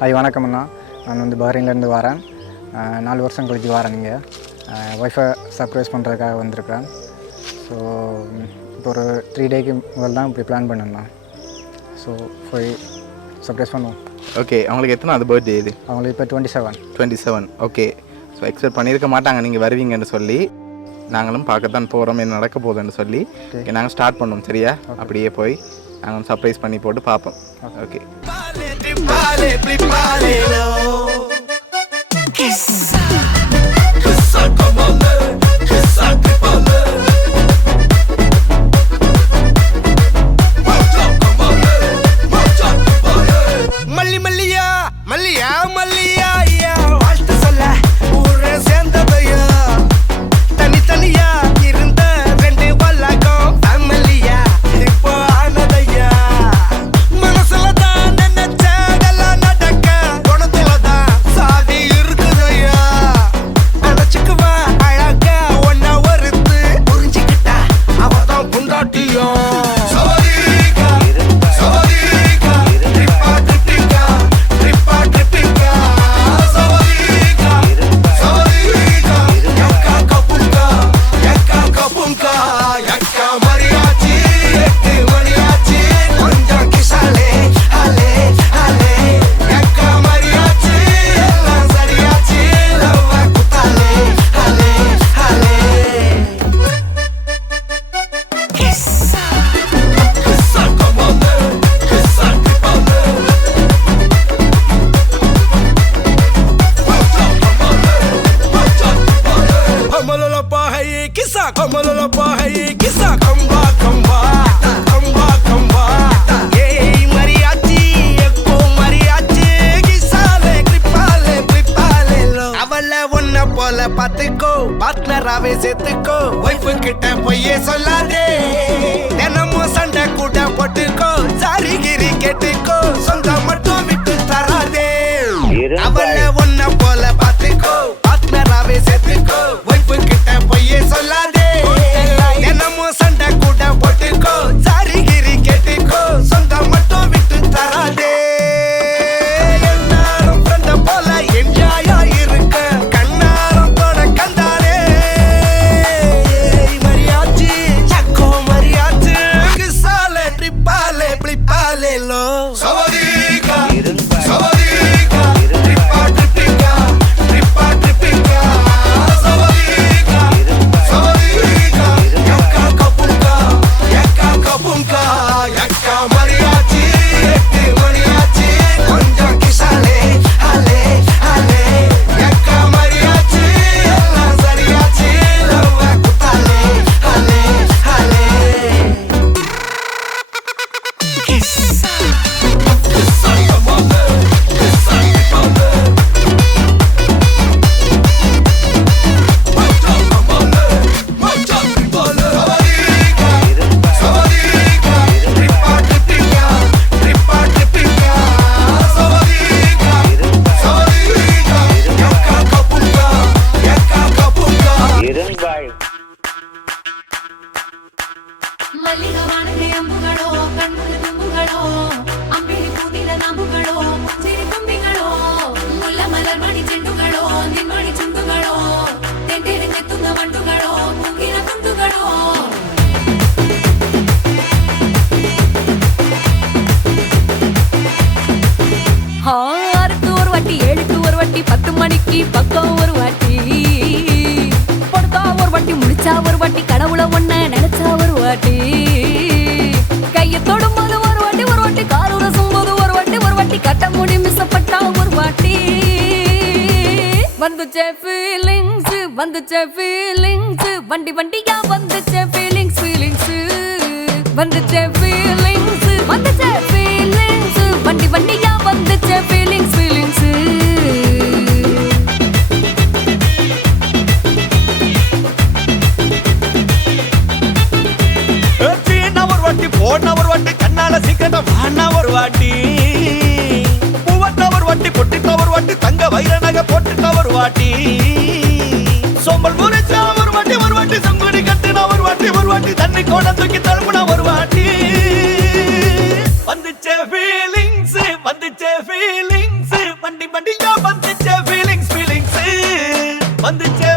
Hi வணக்கம் அண்ணா. நான் வந்து பஹ்ரைன்லேருந்து வரேன். நாலு வருஷம் கழிச்சு வரேன் இங்கே. ஒய்ஃபை சர்ப்ரைஸ் பண்ணுறதுக்காக வந்திருக்கேன் ஸோ இப்போ ஒரு த்ரீ டேக்கு முதல் தான் இப்படி பிளான் பண்ணேண்ணா ஸோ போய் சர்ப்ரைஸ் பண்ணுவோம். ஓகே அவங்களுக்கு எத்தனாவது பர்த்டே இது? அவங்களுக்கு இப்போ twenty seven twenty seven okay so expect பண்ணியிருக்க மாட்டாங்க நீங்கள் வருவீங்கன்னு சொல்லி. நாங்களும் பார்க்கத்தான் போகிறோம் என்ன நடக்க போகுதுன்னு சொல்லி. நாங்கள் ஸ்டார்ட் பண்ணோம் சரியா? அப்படியே போய் நாங்கள் சர்ப்ரைஸ் பண்ணி போட்டு பார்ப்போம். Okay Pale, pli pale, lo Kissa சேர்த்துக்கோ கிட்ட பொய்யே சொல்லாதே. தினமும் சண்டை கூட போட்டுக்கோ. சாரிகிரி கேட்டுக்கோ. കണ്ണുകളോ അമ്പിളി പൂത്തില നാമ്പുകളോ ஒரு வாட்டி பத்து மணிக்கு பக்கம் ஒரு வாட்டி. படுத்தா ஒரு வாட்டி முடிச்சா ஒரு வாட்டி கடவுளை ஒன்ன நினைச்சா ஒரு வாட்டி. கையை தொடும்போது ஒரு வாட்டி ஒரு போது ஒரு வாட்டி ஒரு வாட்டி கட்ட முடி மிசப்பட்டா ஒரு வாட்டி. வந்துச்சே ஃபீலிங்ஸ் வந்துச்சே ஃபீலிங்ஸ் வண்டி வண்டியா வந்துச்சே ஃபீலிங்ஸ் ஃபீலிங்ஸ் வந்துச்சே ஃபீலிங்ஸ் தூக்கி தழும்புனா ஒரு வாட்டி. வந்துச்சே ஃபீலிங்ஸ் வந்துச்சே ஃபீலிங்ஸ் வண்டி வண்டியா வந்துச்சே ஃபீலிங்ஸ் ஃபீலிங்ஸ் வந்துச்சே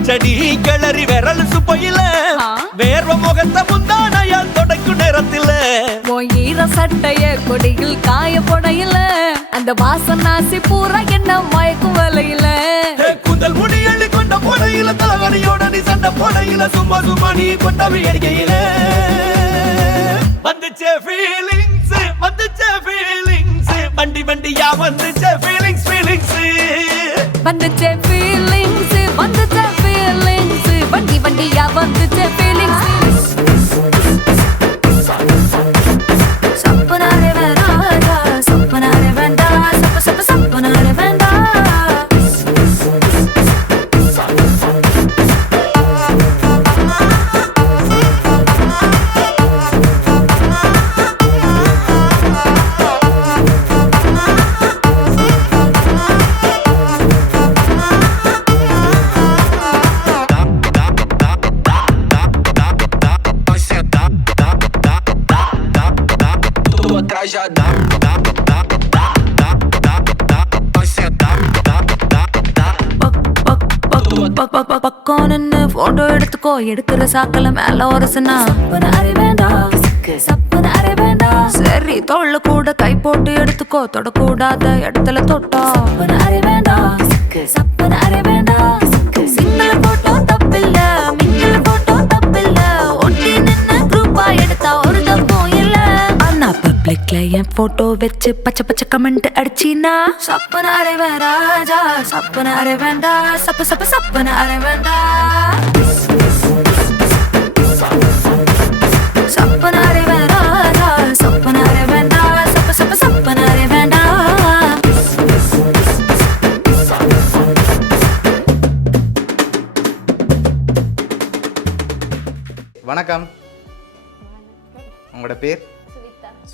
பச்சடி கிளறி விரல் சுப்பையில. வேர்வ முகத்தை முந்தானையால் தொடக்கும் நேரத்தில. ஈர சட்டைய கொடியில் காய போடையில. அந்த வாசம் நாசி பூரா என்ன மயக்கும் வலையில. கூந்தல் முடி அள்ளி கொண்ட போடையில தலைவலியோட நீ சண்டை போடையில சும்மா சும்மா நீ கொண்டவி அடிக்கையில வந்துச்சே ஃபீலிங்ஸ் வந்துச்சே ஃபீலிங்ஸ் வண்டி வண்டியா வந்துச்சே ஃபீலிங்ஸ் ஃபீலிங்ஸ் வந்துச்சே ஃபீலிங்ஸ் வண்டி வண்டியா வந்துச்சே பக்கம் நின்னு போட்டோ எடுத்துக்கோ. எடுக்கிற சாக்கல மேல ஒரசுனா சரி தோல்ல கூட கை போட்டு எடுத்துக்கோ. தொடக்கூடாத இடத்துல தொட்டா. சப்பன என் போட்டோ வச்சு பச்சை பச்சை கமெண்ட் அடிச்சினா சப்பன அறை ராஜா சப்பன அறை வேண்டா சப்ப சப்ப சப்பன அறை வேண்டா. சப்பன அறை ராஜா சப்பன அறை வேண்டா சப்ப சப்ப சப்பன அறை வேண்டா. வணக்கம். உங்களோட பேர்?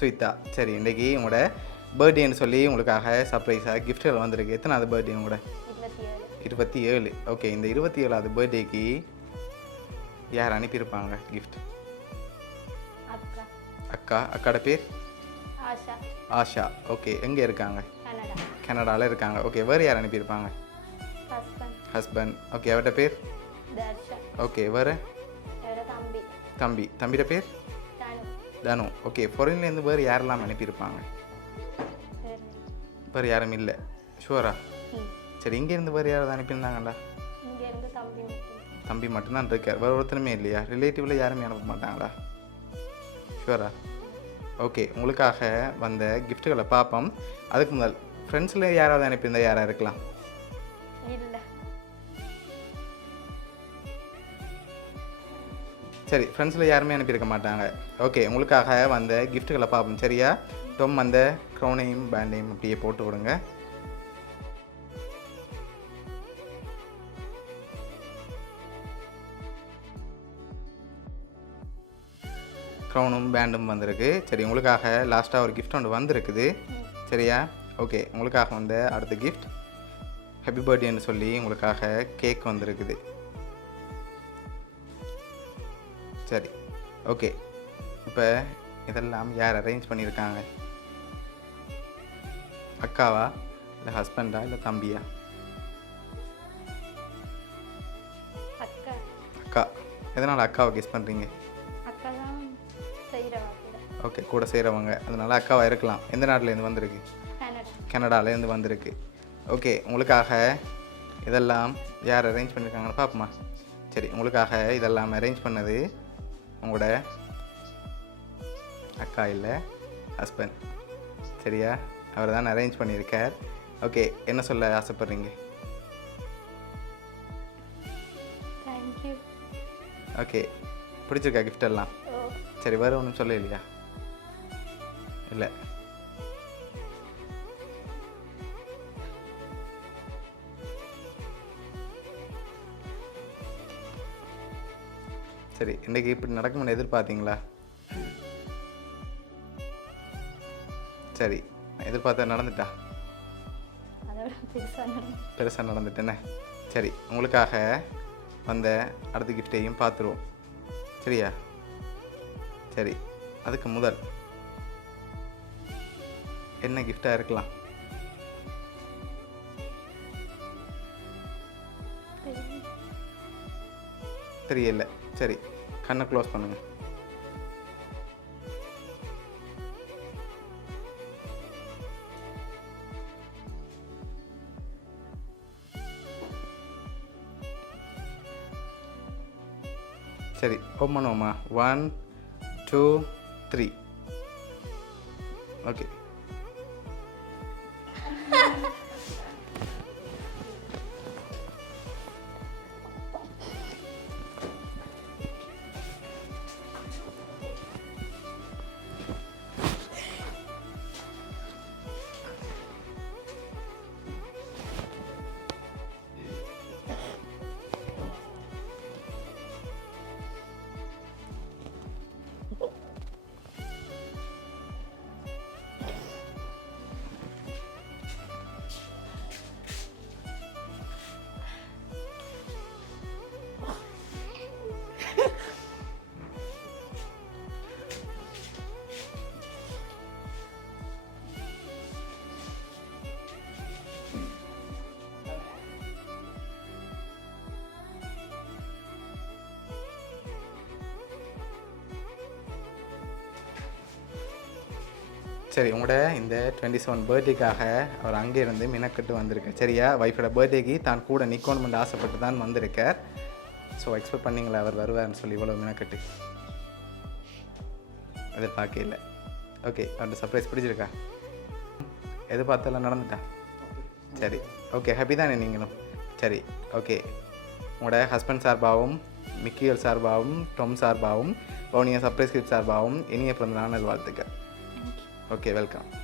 சுவிதா சரி இன்றைக்கி உங்களோட பர்த்டேன்னு சொல்லி உங்களுக்காக சர்ப்ரைஸாக கிஃப்ட்கள் வந்திருக்கு. எத்தனாவது பர்த்டே உங்களோட இருபத்தி ஏழு. ஓகே இந்த இருபத்தி ஏழாவது பர்த்டேக்கு யார் அனுப்பியிருப்பாங்க கிஃப்ட் அக்கா. அக்காட பேர்? ஆஷா. ஓகே எங்கே இருக்காங்க? கனடா. கனடாவில் இருக்காங்க. ஓகே வேறு யார் அனுப்பியிருப்பாங்க? ஹஸ்பண்ட் ஓகே அவர்கிட்ட பேர்? ஓகே வேறு? தம்பி. தம்பியோட பேர்? தானு. ஓகே ஃபாரின்லேருந்து வேறு யாரெல்லாம் அனுப்பியிருப்பாங்க? வேறு யாரும் இல்லை. ஷுவரா சரி இங்கேருந்து வேறு யாராவது அனுப்பியிருந்தாங்கடா தம்பி மட்டும். தம்பி மட்டும்தான் இருக்கார். வேறு ஒருத்தருமே இல்லையா? ரிலேட்டிவில் யாருமே அனுப்ப மாட்டாங்களா? ஷுவரா ஓகே உங்களுக்காக வந்த கிஃப்ட்டுகளை பார்ப்போம். அதுக்கு முதல் ஃப்ரெண்ட்ஸில் யாராவது அனுப்பியிருந்தா யாராக இருக்கலாம்? சரி ஃப்ரெண்ட்ஸில் யாருமே அனுப்பியிருக்க மாட்டாங்க. ஓகே உங்களுக்காக வந்த கிஃப்ட்டுகளை பார்ப்போம். சரியா? டொம் அந்த க்ரௌனையும் பேண்டையும் அப்படியே போட்டு விடுங்க. க்ரௌனும் பேண்டும் வந்திருக்கு. சரி உங்களுக்காக லாஸ்ட்டாக ஒரு கிஃப்ட் ஒன்று வந்திருக்குது. சரியா? ஓகே உங்களுக்காக வந்த அடுத்த கிஃப்ட் ஹாப்பி பர்த்டேன்னு சொல்லி உங்களுக்காக கேக் வந்திருக்குது. சரி ஓகே. இப்போ இதெல்லாம் யார் அரேஞ்ச் பண்ணியிருக்காங்க? அக்காவா? இல்லை ஹஸ்பண்டா இல்லை தம்பியா? அக்கா. எதனால் அக்காவை கெஸ் பண்ணுறீங்க ஓகே கூட செய்கிறவங்க அதனால அக்காவாக இருக்கலாம். எந்த நாட்டிலேருந்து வந்திருக்கு? கனடா. கனடாலேருந்து வந்திருக்கு. ஓகே உங்களுக்காக இதெல்லாம் யார் அரேஞ்ச் பண்ணியிருக்காங்கன்னு பார்ப்போமா சரி உங்களுக்காக இதெல்லாம் அரேஞ்ச் பண்ணது உங்களோட அக்கா இல்லை ஹஸ்பண்ட் சரியா? அவர் தான் அரேஞ்ச் பண்ணியிருக்கார் ஓகே என்ன சொல்ல ஆசைப்பட்றீங்க? ஓகே பிடிச்சிருக்கா gift எல்லாம்? ஓ சரி வேறு ஒன்றும் சொல்ல இல்லையா இல்லை. சரி இன்றைக்கி இப்படி நடக்கும்னு எதிர்பார்த்தீங்களா? சரி எதிர்பார்த்த நடந்துட்டா? பெருசாக நடந்துட்டேனே? சரி உங்களுக்காக வந்த அடுத்த கிஃப்டையும் பார்த்துருவோம் சரியா? சரி அதுக்கு முதல் என்ன கிஃப்டாக இருக்கலாம்? சரியில்லை சரி கண்ணை க்ளோஸ் பண்ணுங்கள் சரி ஓப்பன் பண்ணுவோமா ஒன் டூ த்ரீ ஓகே சரி உங்களோட இந்த டுவெண்ட்டி செவன் பர்த்டேக்காக அவர் அங்கே இருந்து மினக்கட்டு வந்திருக்கார் சரியா? ஒய்ஃபோட பர்த்டேக்கு தான் கூட நிக்கோன்மெண்ட் ஆசைப்பட்டு தான் வந்திருக்கார். ஸோ எக்ஸ்பெக்ட் பண்ணிங்களா அவர் வருவார்னு சொல்லி இவ்வளோ மினக்கட்டு? எதிர்பார்க்க இல்லை. ஓகே அவர்கிட்ட சர்ப்ரைஸ் பிடிச்சிருக்கா? எதிர்பார்த்தெல்லாம் நடந்துட்டா? சரி ஓகே ஹாப்பி தானே நீங்களும்? சரி ஓகே உங்களோட ஹஸ்பண்ட் சார்பாகவும் மிக்கியல் சார்பாகவும் டொம் சார்பாகவும் பவுனியா சர்ப்ரைஸ் கிஃப்ட் சார்பாகவும் இனிய பிறந்த நாள் வாழ்த்துக்கள் ஓகே வெல்கம்